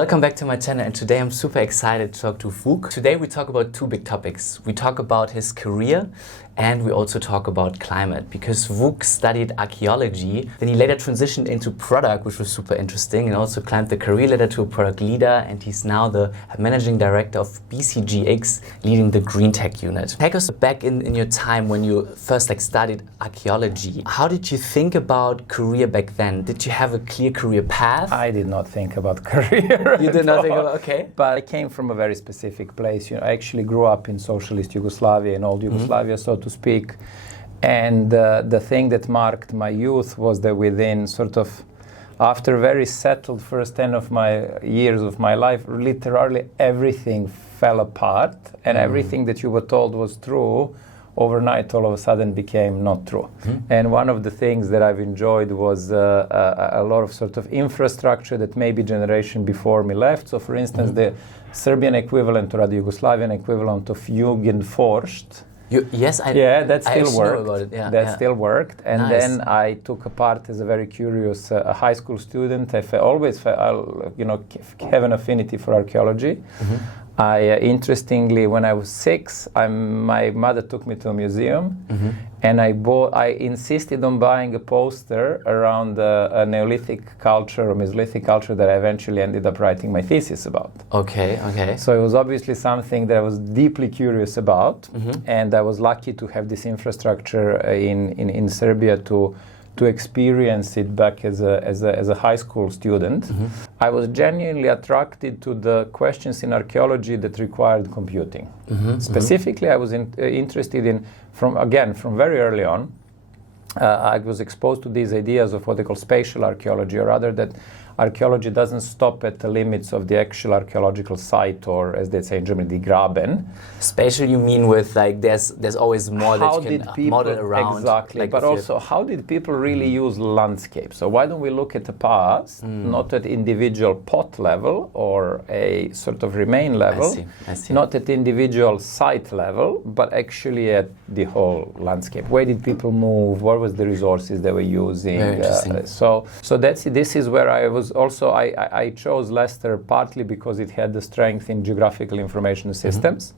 Welcome back to my channel, and today I'm super excited to talk to Vuk. Today we talk about two big topics. We talk about his career and we also talk about climate, because Vuk studied archaeology, then he later transitioned into product, which was super interesting, and also climbed the career ladder to a product leader, and he's now the managing director of BCG X, leading the GreenTech unit. Take us back in your time when you first studied archaeology. How did you think about career back then? Did you have a clear career path? I did not think about career. You did not think about, okay. But I came from a very specific place. I actually grew up in socialist Yugoslavia, in old Yugoslavia, so to speak. And the thing that marked my youth was that within after a very settled first 10 of my years of my life, literally everything fell apart, and everything that you were told was true overnight all of a sudden became not true. And one of the things that I've enjoyed was a lot of infrastructure that maybe generation before me left. So for instance, the Serbian equivalent or the Yugoslavian equivalent of Jugendforst. Yes, that still worked. Know about it. That still worked. And nice. Then I took a part as a very curious high school student. I always have an affinity for archaeology. Interestingly, when I was 6, my mother took me to a museum, and I insisted on buying a poster around a Neolithic culture or Mesolithic culture that I eventually ended up writing my thesis about. Okay. So it was obviously something that I was deeply curious about, and I was lucky to have this infrastructure in Serbia to experience it back as a high school student. I was genuinely attracted to the questions in archaeology that required computing. Specifically, I was interested in, from very early on, I was exposed to these ideas of what they call spatial archaeology, or rather that archaeology doesn't stop at the limits of the actual archaeological site, or as they say in Germany, die Graben. Spatial, you mean with there's always more that you can model around. Exactly, but also how did people really use landscape? So why don't we look at the past, not at individual pot level or a sort of remain level, I see. Not at individual site level, but actually at the whole landscape. Where did people move? What was the resources they were using? Very interesting. So this is where I was. Also, I chose Leicester partly because it had the strength in geographical information systems.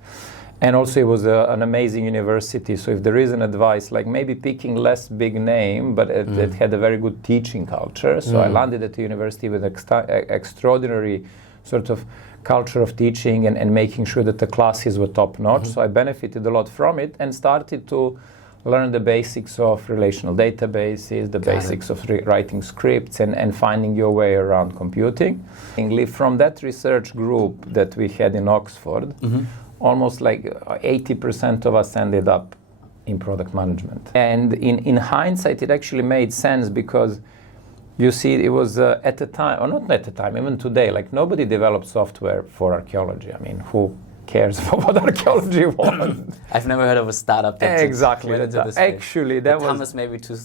And also it was an amazing university. So if there is an advice, like maybe picking less big name, but it had a very good teaching culture. So I landed at the university with extraordinary sort of culture of teaching and making sure that the classes were top notch. So I benefited a lot from it and started to learn the basics of relational databases, the basics of writing scripts and finding your way around computing. From that research group that we had in Oxford, almost 80% of us ended up in product management. And in hindsight, it actually made sense because you see, it was at the time, or not at the time, even today, nobody developed software for archaeology. I mean, who cares about what archaeology was? I've never heard of a startup that exactly. Actually, that was... Time is maybe too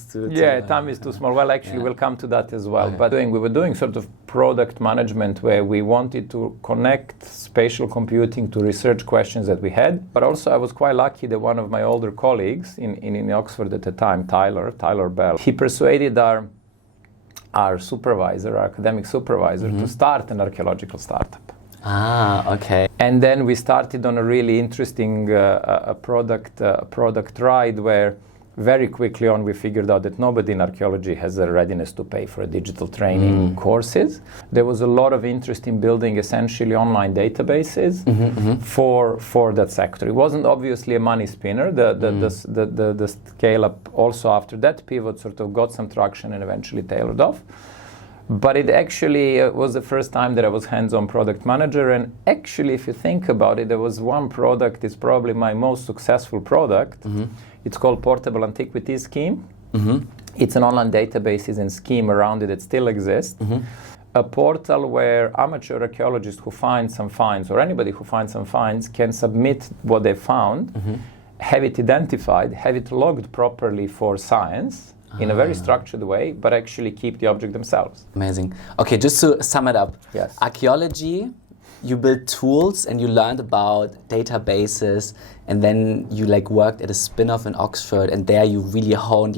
time is too small. Well, actually, we'll come to that as well. Okay. But we were doing sort of product management where we wanted to connect spatial computing to research questions that we had. But also, I was quite lucky that one of my older colleagues in Oxford at the time, Tyler Bell, he persuaded our academic supervisor, to start an archaeological startup. Okay. And then we started on a really interesting product ride where very quickly on we figured out that nobody in archaeology has a readiness to pay for a digital training courses. There was a lot of interest in building essentially online databases for that sector. It wasn't obviously a money spinner. The scale up also after that pivot sort of got some traction and eventually tailored off. But it actually was the first time that I was hands-on product manager. And actually, if you think about it, there was one product, it's probably my most successful product. It's called Portable Antiquities Scheme. It's an online database and scheme around it that still exists. A portal where amateur archaeologists who find some finds, or anybody who finds some finds, can submit what they found, have it identified, have it logged properly for science, in a very structured way, but actually keep the object themselves. Amazing. Okay, just to sum it up. Yes. Archaeology, you built tools and you learned about databases, and then you worked at a spin-off in Oxford, and there you really honed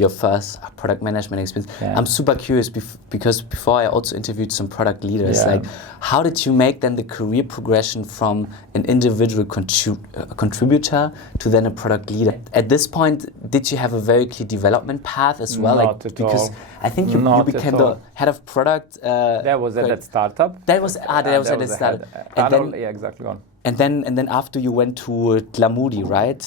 your first product management experience. I'm super curious because before I also interviewed some product leaders. Like, how did you make then the career progression from an individual contributor to then a product leader? At this point, did you have a very clear development path as well? Not at because all. I think you became the head of product. That was at that startup. That was at the startup. Exactly. And then after you went to Glamudi, right?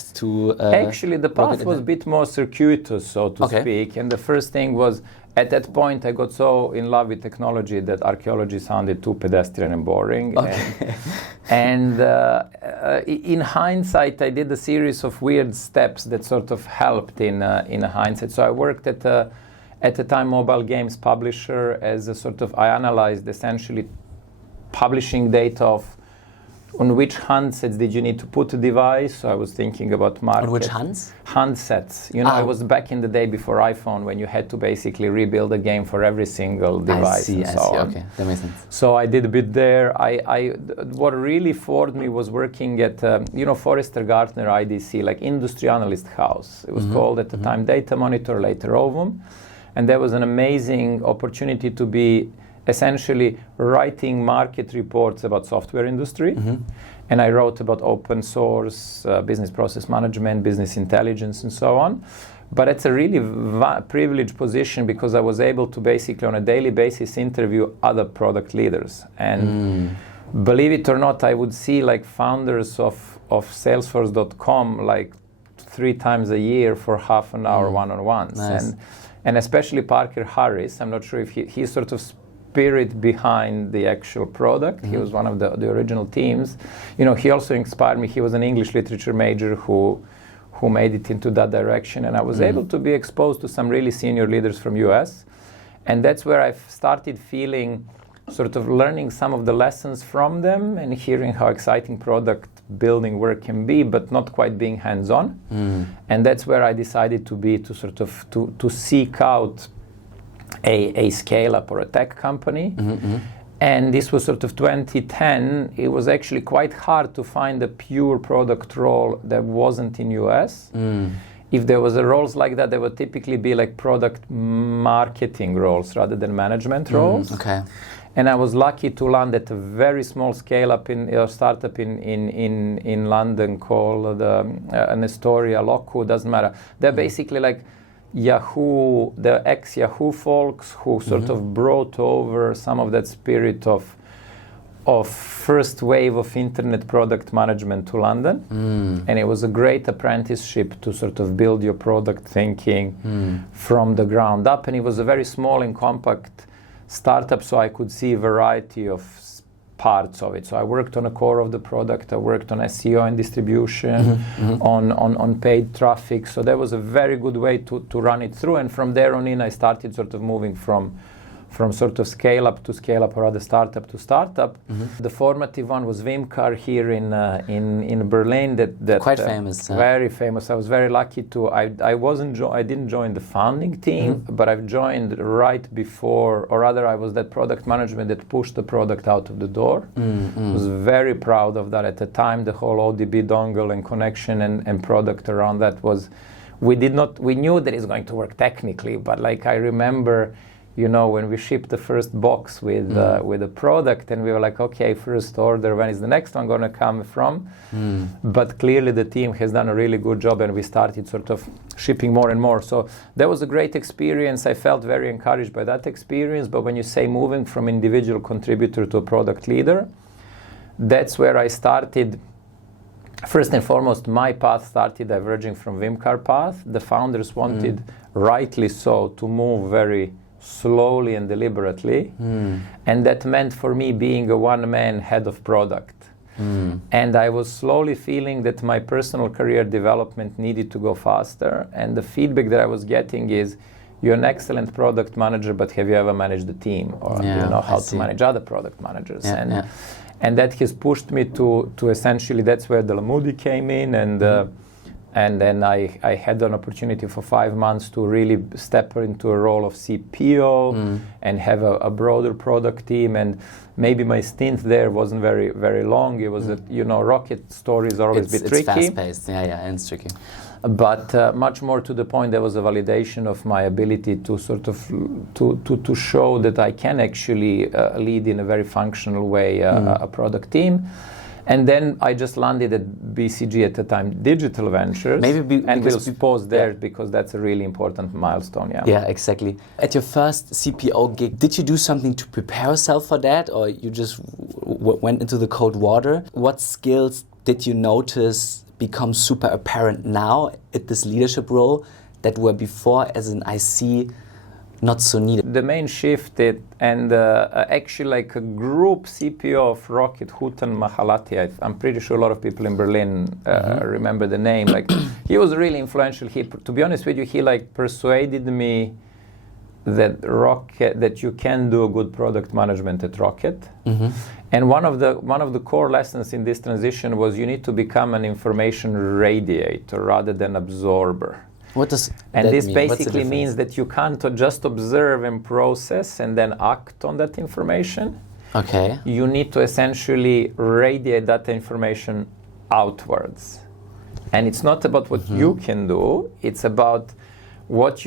Actually, the path was a bit more circuitous, so to speak. And the first thing was, at that point, I got so in love with technology that archaeology sounded too pedestrian and boring. And in hindsight, I did a series of weird steps that sort of helped in hindsight. So I worked at the time mobile games publisher as a sort of, I analyzed essentially publishing data on which handsets did you need to put a device. So I was thinking about market. On which hands? Handsets. You know, it was back in the day before iPhone when you had to basically rebuild a game for every single device. I see. Okay, that makes sense. So I did a bit there. What really formed me was working at, Forrester Gartner IDC, like Industry Analyst House. It was called at the time Data Monitor, later Ovum. And there was an amazing opportunity to be essentially writing market reports about software industry. And I wrote about open source, business process management, business intelligence, and so on. But it's a really privileged position because I was able to basically on a daily basis interview other product leaders. And believe it or not, I would see like founders of Salesforce.com like 3 times a year for half an hour one-on-ones. Nice. And especially Parker Harris, I'm not sure if he's sort of spirit behind the actual product. He was one of the original teams. You know, he also inspired me. He was an English literature major who made it into that direction. And I was able to be exposed to some really senior leaders from US. And that's where I started feeling, sort of learning some of the lessons from them and hearing how exciting product building work can be, but not quite being hands-on. And that's where I decided to seek out a scale-up or a tech company. And this was sort of 2010. It was actually quite hard to find a pure product role that wasn't in US. If there was a roles like that, they would typically be like product marketing roles rather than management roles. And I was lucky to land at a very small scale-up startup in London called Astoria, Lockwood, doesn't matter. They're basically like Yahoo, the ex-Yahoo folks who sort of brought over some of that spirit of first wave of internet product management to London. And it was a great apprenticeship to sort of build your product thinking from the ground up. And it was a very small and compact startup, so I could see a variety of parts of it. So I worked on a core of the product, I worked on SEO and distribution, on paid traffic. So that was a very good way to run it through. And from there on in, I started sort of moving from sort of scale up to scale up, or rather startup to startup. The formative one was Vimcar here in Berlin. That quite famous. Very famous. I was very lucky to. I didn't join the founding team, but I've joined right before, or rather, I was that product management that pushed the product out of the door. I was very proud of that at the time. The whole ODB dongle and connection and product around that was. We knew that it's going to work technically, but like I remember. You know, when we shipped the first box with a product, and we were like, okay, first order, when is the next one going to come from? But clearly the team has done a really good job, and we started sort of shipping more and more. So that was a great experience. I felt very encouraged by that experience. But when you say moving from individual contributor to a product leader, that's where I started. First and foremost, my path started diverging from Vimcar path. The founders wanted, rightly so, to move very slowly and deliberately, and that meant for me being a one-man head of product. And I was slowly feeling that my personal career development needed to go faster, and the feedback that I was getting is, you're an excellent product manager, but have you ever managed a team, or do you know how to manage other product managers? And that has pushed me to essentially, that's where the Glamudi came in, and then I had an opportunity for 5 months to really step into a role of CPO and have a broader product team. And maybe my stint there wasn't very, very long. It was, rocket stories are always a bit tricky. It's fast-paced, and it's tricky. But much more to the point, there was a validation of my ability to sort of to show that I can actually lead in a very functional way a product team. And then I just landed at BCG at the time, Digital Ventures. And we'll pause there because that's a really important milestone. Yeah, exactly. At your first CPO gig, did you do something to prepare yourself for that, or you just went into the cold water? What skills did you notice become super apparent now at this leadership role that were before as an IC not so needed? The main shift, actually like a group CPO of Rocket, Hutan Mahalati, I'm pretty sure a lot of people in Berlin remember the name. Like, he was really influential. To be honest with you, he like persuaded me that you can do a good product management at Rocket. And one of the core lessons in this transition was you need to become an information radiator rather than absorber. What does and that this mean? basically means that you can't just observe and process and then act on that information. Okay. You need to essentially radiate that information outwards. And it's not about what you can do, it's about what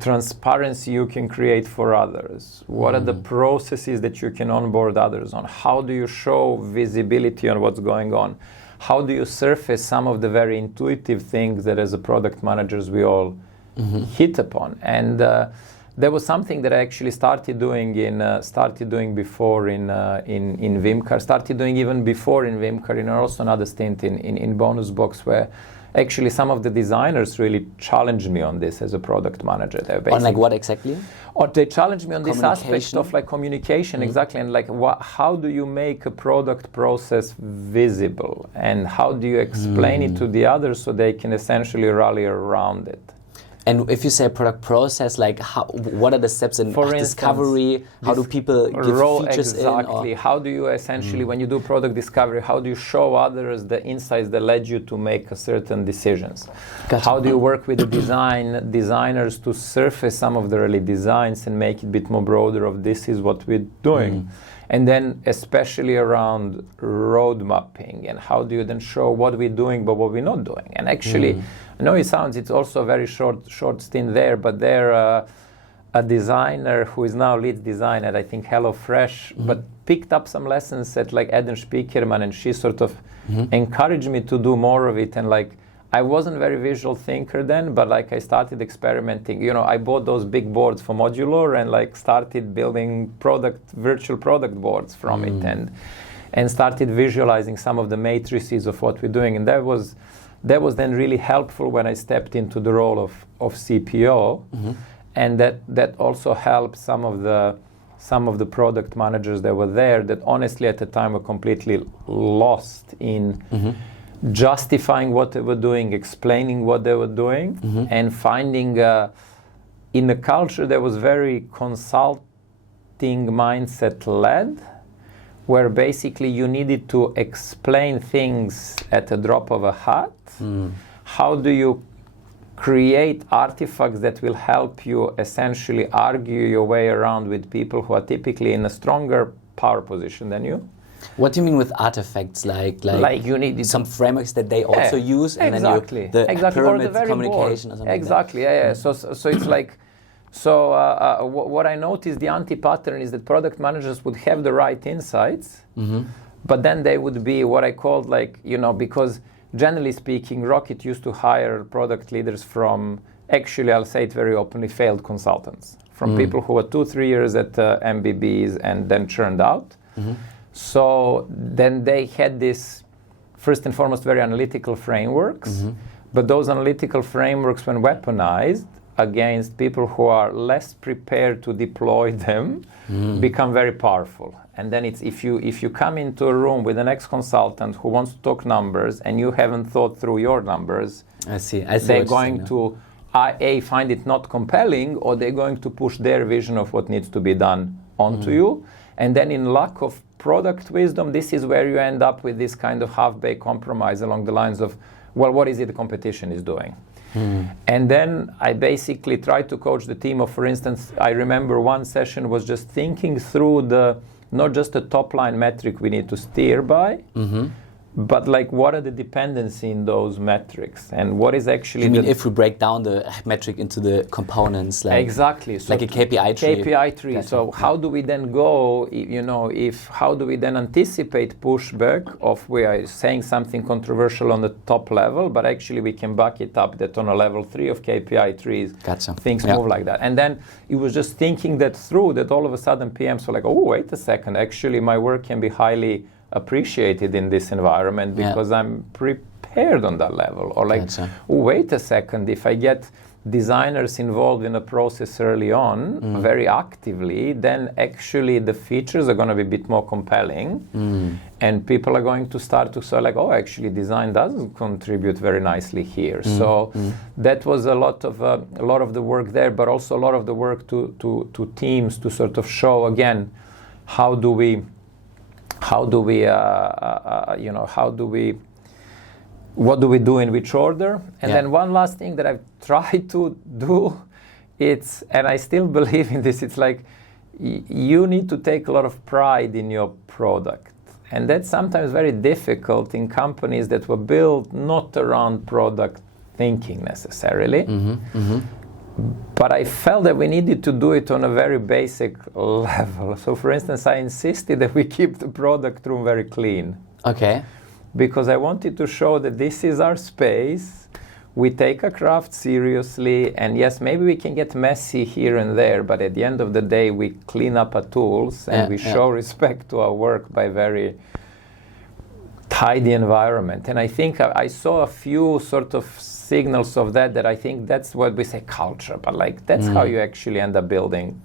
transparency you can create for others. What are the processes that you can onboard others on? How do you show visibility on what's going on? How do you surface some of the very intuitive things that as a product managers we all hit upon? And there was something that I actually started doing before in Vimcar, started doing even before in Vimcar, and also another stint in Bonus Box, where actually some of the designers really challenged me on this as a product manager. On like what exactly? Or they challenged me on this aspect of like communication, exactly, and like how do you make a product process visible, and how do you explain it to the others so they can essentially rally around it? And if you say product process, like what are the steps in discovery? How do people give features exactly. in? How do you essentially, when you do product discovery, how do you show others the insights that led you to make certain decisions? Gotcha. How do you work with the designers to surface some of the early designs and make it a bit more broader of this is what we're doing? And then especially around road mapping, and how do you then show what we're doing but what we're not doing? And actually, I know it's also a very short stint there, but they're a designer who is now lead designer at I think HelloFresh, but picked up some lessons at like Eden Spiekerman, and she sort of encouraged me to do more of it. And like, I wasn't a very visual thinker then, but like I started experimenting. I bought those big boards for Modular and like started building virtual product boards from it, and started visualizing some of the matrices of what we're doing. And that was then really helpful when I stepped into the role of CPO, and that also helped some of the product managers that were there that honestly at the time were completely lost in justifying what they were doing, explaining what they were doing, and finding in a culture that was very consulting mindset led, where basically you needed to explain things at a drop of a hat. How do you create artifacts that will help you essentially argue your way around with people who are typically in a stronger power position than you? What do you mean with artifacts? Like you need some frameworks that they also use, and then the pyramid communication or something. Exactly. So it's like, what I noticed, the anti-pattern is that product managers would have the right insights, but then they would be what I called because generally speaking, Rocket used to hire product leaders from, actually I'll say it very openly, failed consultants, from people who were 2-3 years at MBBs and then churned out. So then they had this, first and foremost, very analytical frameworks, but those analytical frameworks, when weaponized against people who are less prepared to deploy them, become very powerful. And then it's if you come into a room with an ex-consultant who wants to talk numbers and you haven't thought through your numbers, they're going to find it not compelling, or they're going to push their vision of what needs to be done onto you. And then in lack of product wisdom, this is where you end up with this kind of half-baked compromise along the lines of, well, what is it the competition is doing? And then I basically tried to coach the team of, for instance, I remember one session was just thinking through not just the top line metric we need to steer by, But like, what are the dependency in those metrics, and what is actually? You mean if we break down the metric into the components, like exactly, so like a KPI tree. KPI tree. Gotcha. So how do we then go? How do we then anticipate pushback of we are saying something controversial on the top level, but actually we can back it up that on a level 3 of KPI trees, Gotcha. things move like that. And then it was just thinking that through that all of a sudden PMs were like, oh, wait a second, actually my work can be highly appreciated in this environment because I'm prepared on that level. Or like, Gotcha. oh, wait a second, if I get designers involved in a process early on, very actively, then actually the features are going to be a bit more compelling, and people are going to start to say like, oh, actually design does contribute very nicely here. So that was a lot of the work there, but also a lot of the work to teams to sort of show again, what do we do in which order? And then one last thing that I've tried to do, and I still believe in this, it's like you need to take a lot of pride in your product. And that's sometimes very difficult in companies that were built not around product thinking necessarily. But I felt that we needed to do it on a very basic level. So for instance, I insisted that we keep the product room very clean. Okay. Because I wanted to show that this is our space, we take our craft seriously, and yes, maybe we can get messy here and there, but at the end of the day, we clean up our tools and we show respect to our work by very tidy environment. And I think I saw a few sort of signals of that I think that's what we say culture, but like that's how you actually end up building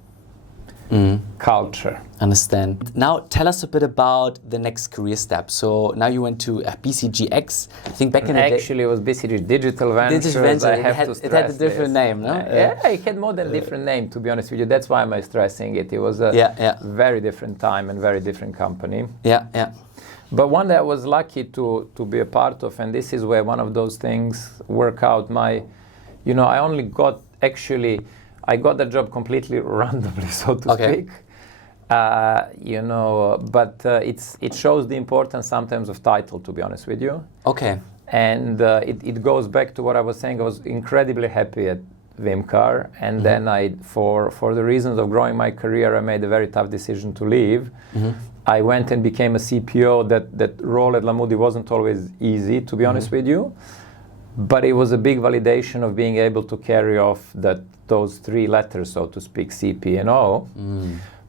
culture. Understand. Now tell us a bit about the next career step. So now you went to BCG X. I think back in the day. Actually, it was BCG Digital Ventures. Digital Ventures. It had a different name, no? Yeah, it had more than a different name, to be honest with you. That's why I'm stressing it. It was a very different time and very different company. Yeah. But one that I was lucky to be a part of, and this is where one of those things work out. I got the job completely randomly, so to speak. But it shows the importance sometimes of title, to be honest with you. Okay. And it goes back to what I was saying. I was incredibly happy at Vimcar, and then for the reasons of growing my career, I made a very tough decision to leave. I went and became a CPO. That role at Lamudi wasn't always easy, to be honest with you. But it was a big validation of being able to carry off those 3 letters, so to speak, CP and O.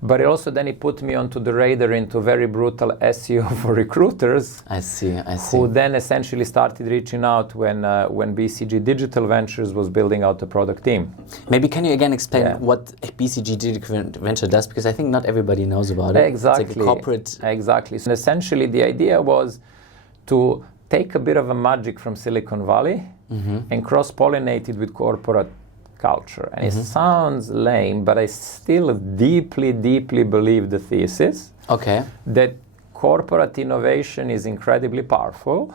But it put me onto the radar into very brutal SEO for recruiters. I see. Who then essentially started reaching out when BCG Digital Ventures was building out the product team. Maybe can you again explain what BCG Digital Venture does? Because I think not everybody knows about it. Exactly. It's like a corporate. Exactly. So essentially the idea was to take a bit of a magic from Silicon Valley and cross-pollinate it with corporate culture. And it sounds lame, but I still deeply, deeply believe the thesis that corporate innovation is incredibly powerful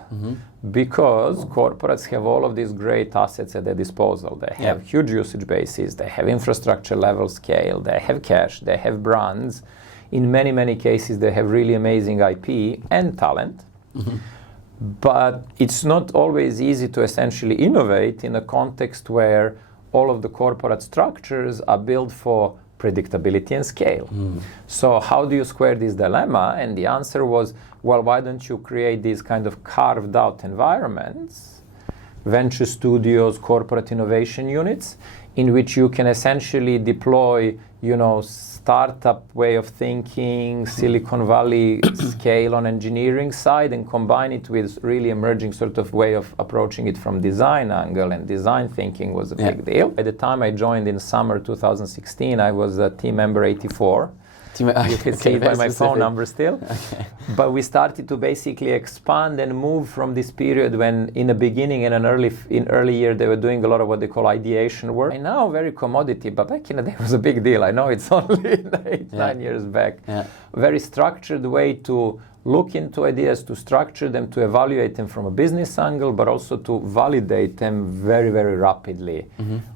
because corporates have all of these great assets at their disposal. They have huge usage bases, they have infrastructure level scale, they have cash, they have brands. In many, many cases, they have really amazing IP and talent. But it's not always easy to essentially innovate in a context where all of the corporate structures are built for predictability and scale. So how do you square this dilemma? And the answer was, well, why don't you create these kind of carved out environments, venture studios, corporate innovation units, in which you can essentially deploy, startup way of thinking, Silicon Valley scale on engineering side, and combine it with really emerging sort of way of approaching it from design angle, and design thinking was a big deal. By the time I joined in summer 2016, I was team member 84. You can see it by my phone number still. But we started to basically expand and move from this period when in the beginning in early year they were doing a lot of what they call ideation work. And now very commodity, but back in the day it was a big deal. I know it's only 9 years back. Very structured way to look into ideas, to structure them, to evaluate them from a business angle, but also to validate them very, very rapidly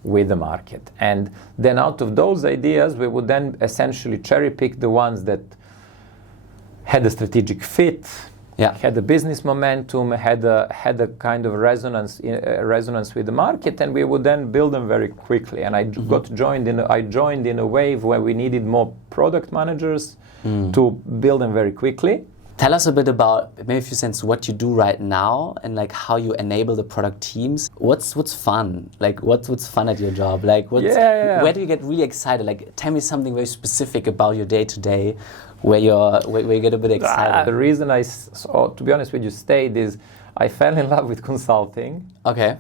with the market. And then out of those ideas, we would then essentially cherry pick the ones that had a strategic fit, had a business momentum, had a kind of resonance with the market, and we would then build them very quickly. And I joined in a wave where we needed more product managers to build them very quickly. Tell us a bit about, maybe if you sense what you do right now and like how you enable the product teams. What's fun? Like what's fun at your job? Like where do you get really excited? Like tell me something very specific about your day to day where you get a bit excited. The reason to be honest with you, stayed is I fell in love with consulting. Okay.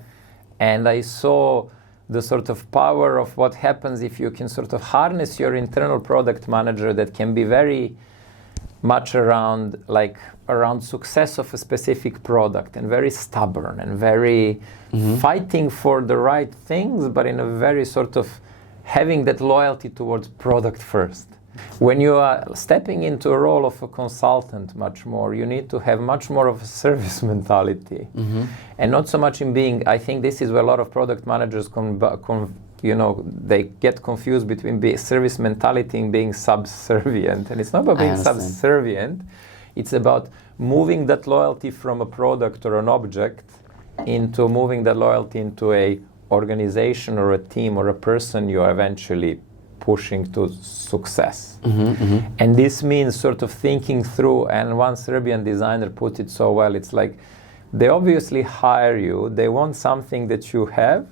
And I saw the sort of power of what happens if you can sort of harness your internal product manager that can be very much around success of a specific product and very stubborn and very fighting for the right things, but in a very sort of having that loyalty towards product first. When you are stepping into a role of a consultant much more, you need to have much more of a service mentality and not so much in being, I think this is where a lot of product managers they get confused between service mentality and being subservient. And it's not about being subservient, it's about moving that loyalty from a product or an object into moving that loyalty into a organization or a team or a person you are eventually pushing to success. And this means sort of thinking through, and one Serbian designer put it so well, it's like they obviously hire you, they want something that you have,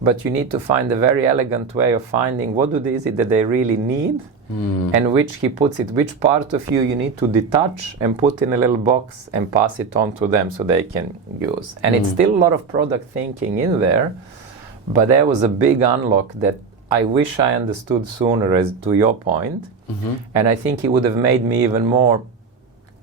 but you need to find a very elegant way of finding what is it that they really need, and which part of you need to detach and put in a little box and pass it on to them so they can use. And it's still a lot of product thinking in there, but there was a big unlock that I wish I understood sooner, as to your point, and I think it would have made me even more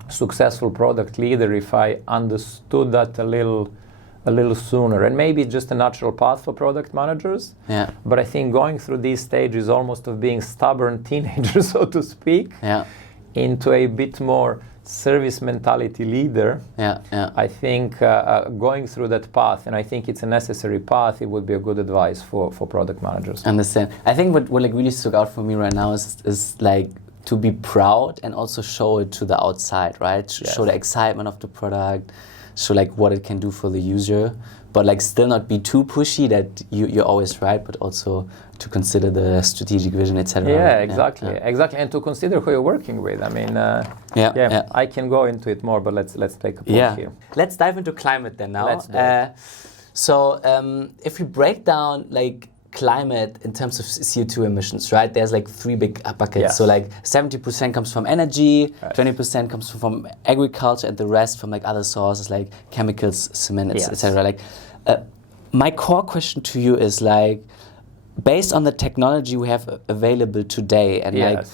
successful product leader if I understood that a little sooner. And maybe it's just a natural path for product managers. Yeah. But I think going through these stages almost of being stubborn teenagers, so to speak, into a bit more service mentality leader, I think going through that path, and I think it's a necessary path, it would be a good advice for product managers. Understand. I think what like really stuck out for me right now is like to be proud and also show it to the outside, right? Show the excitement of the product, show like what it can do for the user, but like still not be too pushy that you're always right, but also to consider the strategic vision, etc. Yeah, exactly, exactly, and to consider who you're working with. I mean, I can go into it more, but let's take a pause here. Let's dive into climate then now. Let's do it. So if we break down like climate in terms of CO2 emissions, right? There's like three big buckets. Yes. So like 70% comes from energy, right. 20% comes from agriculture, and the rest from like other sources like chemicals, cement, etc. Like, my core question to you is like, based on the technology we have available today, and like,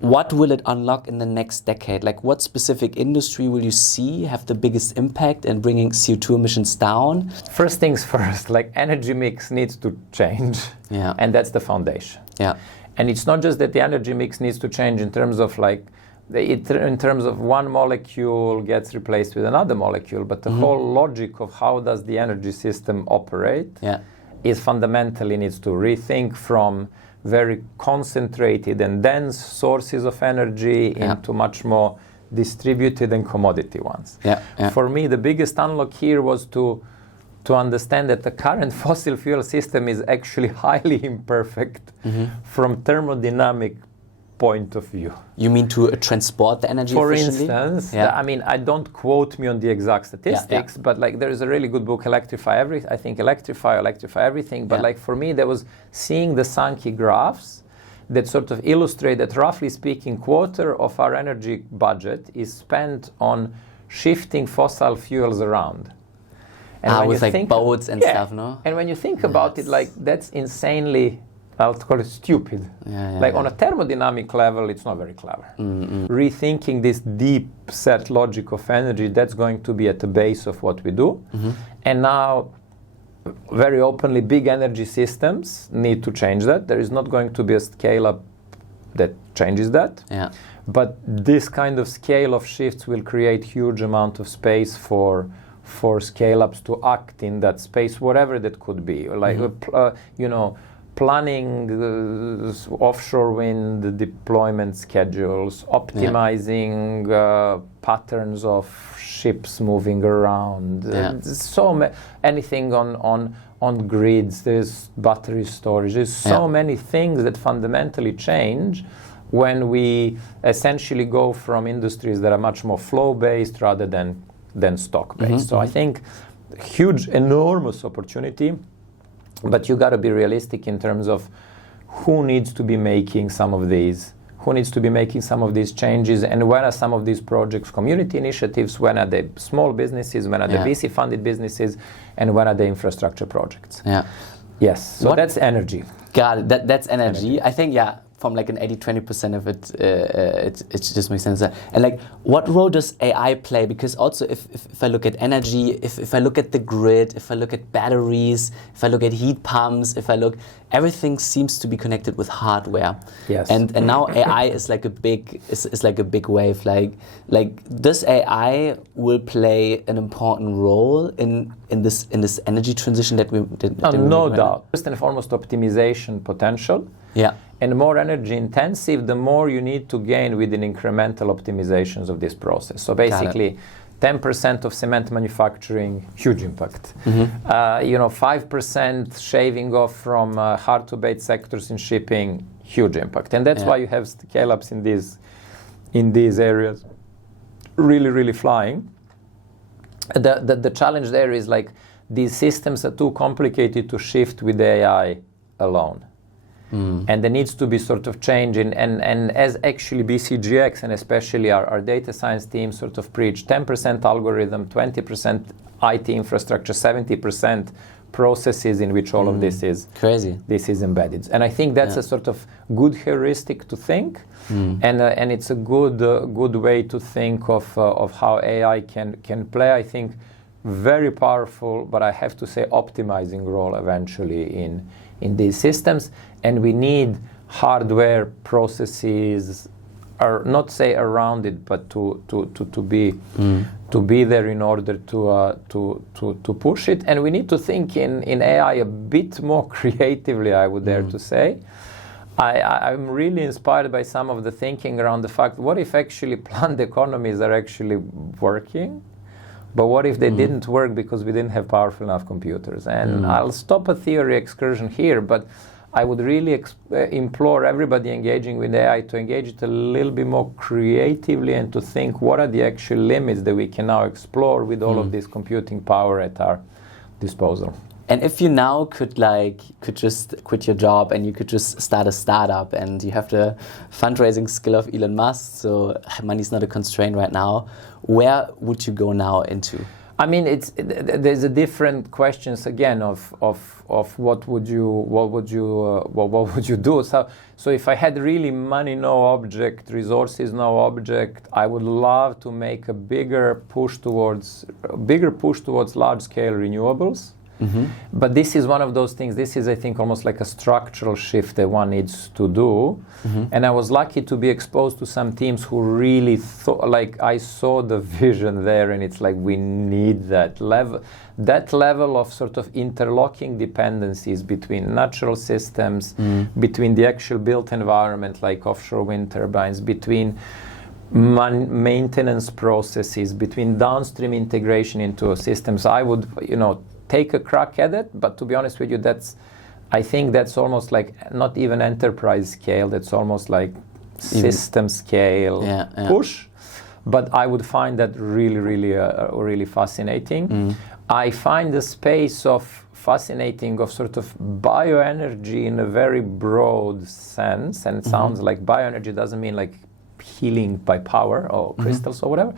what will it unlock in the next decade? Like, what specific industry will you see have the biggest impact in bringing CO2 emissions down? First things first, like energy mix needs to change, and that's the foundation. Yeah, and it's not just that the energy mix needs to change in terms of like, in terms of one molecule gets replaced with another molecule, but the whole logic of how does the energy system operate is fundamentally needs to rethink from very concentrated and dense sources of energy into much more distributed and commodity ones. For me, the biggest unlock here was to understand that the current fossil fuel system is actually highly imperfect from thermodynamic point of view. You mean to transport the energy efficiently? For instance, I mean, I don't quote me on the exact statistics, but like there is a really good book, Electrify Everything. But like for me, there was seeing the Sankey graphs that sort of illustrate that roughly speaking, quarter of our energy budget is spent on shifting fossil fuels around. And with like boats and stuff, no? And when you think about it, like that's insanely, I'll call it stupid. On a thermodynamic level, it's not very clever. Rethinking this deep set logic of energy, that's going to be at the base of what we do. And now, very openly, big energy systems need to change that. There is not going to be a scale up that changes that. But this kind of scale of shifts will create huge amount of space for scale ups to act in that space, whatever that could be. Like, planning offshore wind deployment schedules, optimizing patterns of ships moving around. Anything on grids. There's battery storage. There's so many things that fundamentally change when we essentially go from industries that are much more flow-based rather than stock-based. So I think huge, enormous opportunity. But you got to be realistic in terms of who needs to be making some of these, changes, and when are some of these projects community initiatives, when are they small businesses, when are they VC-funded businesses, and when are they infrastructure projects. Yes, so that's energy. Got it, that's energy. I think, from like an 80-20% of it, it just makes sense. And like, what role does AI play? Because also, if I look at energy, if I look at the grid, if I look at batteries, if I look at heat pumps, everything seems to be connected with hardware. Yes. And now AI is like a big wave. Like this AI will play an important role in this energy transition that we no doubt. First and foremost, optimization potential. Yeah. And more energy intensive, the more you need to gain with an incremental optimizations of this process. So basically, 10% of cement manufacturing, huge impact. 5% shaving off from hard-to-abate sectors in shipping, huge impact. And that's why you have scale-ups in these areas really, really flying. The challenge there is like these systems are too complicated to shift with AI alone. And there needs to be sort of change and as actually BCG X and especially our data science team sort of preach 10% algorithm, 20% IT infrastructure, 70% processes in which all of this is crazy. This is embedded. And I think that's a sort of good heuristic to think and it's a good way to think of how AI can play. I think very powerful, but I have to say optimizing role eventually in these systems. And we need hardware processes, or not say around it, but to be there in order to push it. And we need to think in AI a bit more creatively, I would dare to say. I'm really inspired by some of the thinking around the fact, what if actually planned economies are actually working? But what if they didn't work because we didn't have powerful enough computers? And I'll stop a theory excursion here, but I would really implore everybody engaging with AI to engage it a little bit more creatively and to think what are the actual limits that we can now explore with all of this computing power at our disposal. And if you now could just quit your job and you could just start a startup and you have the fundraising skill of Elon Musk, so money's not a constraint right now, where would you go now into? I mean, there's a different questions again of what would you do? So if I had really money, no object, resources, no object, I would love to make a bigger push towards large scale renewables. But this is one of those things. This is, I think, almost like a structural shift that one needs to do. And I was lucky to be exposed to some teams who really thought, like, I saw the vision there, and it's like we need that level of sort of interlocking dependencies between natural systems, between the actual built environment, like offshore wind turbines, between maintenance processes, between downstream integration into systems. I would, take a crack at it, but to be honest with you, I think that's almost like not even enterprise scale, that's almost like system scale push. But I would find that really, really, really fascinating. I find the space of fascinating of sort of bioenergy in a very broad sense, and it sounds like bioenergy doesn't mean like healing by power or crystals or whatever,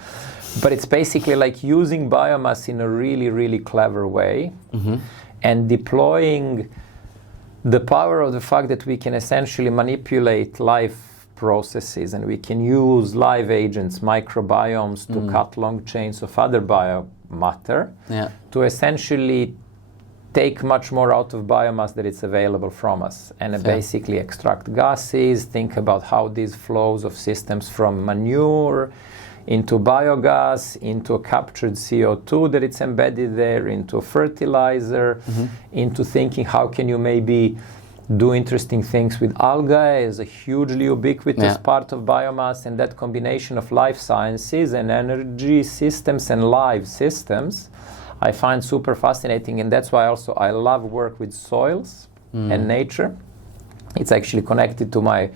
but it's basically like using biomass in a really, really clever way and deploying the power of the fact that we can essentially manipulate life processes and we can use live agents, microbiomes to cut long chains of other biomatter to essentially take much more out of biomass that it's available from us and basically extract gases, think about how these flows of systems from manure into biogas, into a captured CO2 that it's embedded there, into fertilizer, into thinking how can you maybe do interesting things with algae as a hugely ubiquitous part of biomass, and that combination of life sciences and energy systems and live systems I find super fascinating, and that's why also I love work with soils and nature. It's actually connected to my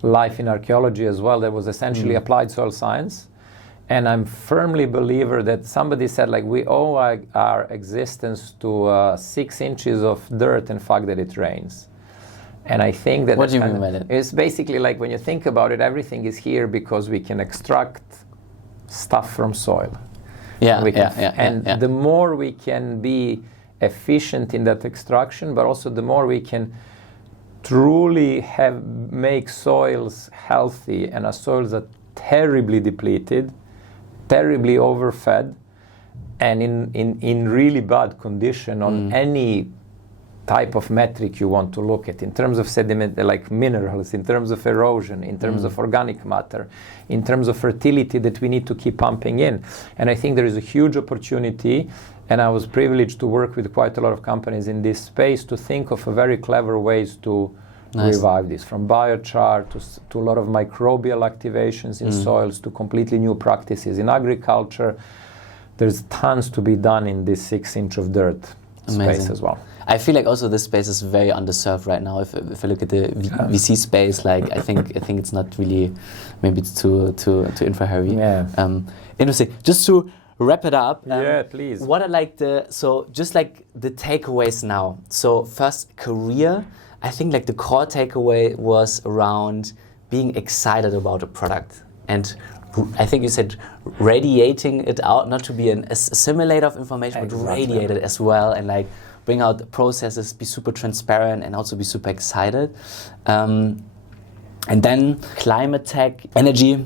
life in archaeology as well. That was essentially applied soil science. And I'm firmly a believer that somebody said, like, we owe our existence to 6 inches of dirt and fact that it rains. And I think that... What do you mean by that? It's basically like, when you think about it, everything is here because we can extract stuff from soil. The more we can be efficient in that extraction, but also the more we can truly make soils healthy, and our soils are terribly depleted, terribly overfed, and in really bad condition on any type of metric you want to look at, in terms of sediment, like minerals, in terms of erosion, in terms of organic matter, in terms of fertility that we need to keep pumping in. And I think there is a huge opportunity, and I was privileged to work with quite a lot of companies in this space to think of very clever ways to revive this, from biochar to a lot of microbial activations in soils, to completely new practices in agriculture. There's tons to be done in this 6 inch of dirt space as well. I feel like also this space is very underserved right now. If I look at the VC space, like I think it's not really, maybe it's too infra heavy. Interesting. Just to wrap it up. Please. What are like the takeaways now? So first, career. I think like the core takeaway was around being excited about a product, and I think you said radiating it out, not to be an assimilator of information, but radiate it as well, and like bring out the processes, be super transparent, and also be super excited. And then climate tech, energy.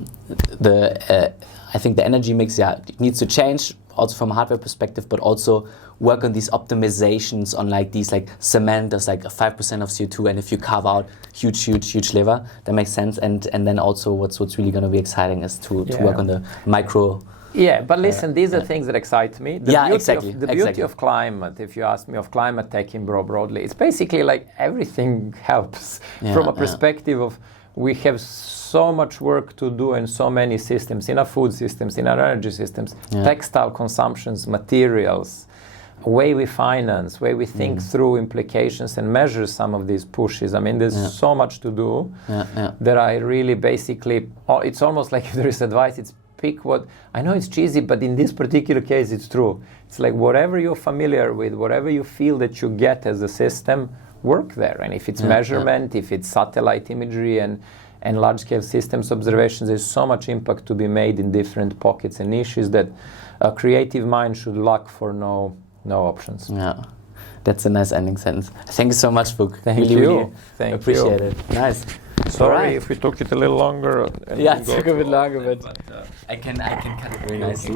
I think the energy mix, it needs to change, also from a hardware perspective, but also work on these optimizations on like these, like cement, there's like 5% of CO2, and if you carve out huge lever, that makes sense. And then also what's really going to be exciting is to work on the micro. But listen, these are things that excite me. The beauty of climate, if you ask me, of climate tech in broadly, it's basically like everything helps from a perspective of we have so much work to do in so many systems, in our food systems, in our energy systems, textile consumptions, materials, way we finance, way we think through implications and measure some of these pushes. I mean, there's so much to do that I really basically, it's almost like if there is advice, it's pick what, I know it's cheesy, but in this particular case, it's true. It's like whatever you're familiar with, whatever you feel that you get as a system, work there. And if it's measurement, if it's satellite imagery and large-scale systems observations, there's so much impact to be made in different pockets and niches that a creative mind should lack for no options. Yeah, that's a nice ending sentence. Thank you so much, Vuk. Thank you. Appreciate it. Nice. Sorry if we took it a little longer. It took a bit longer, but I can cut it very nicely.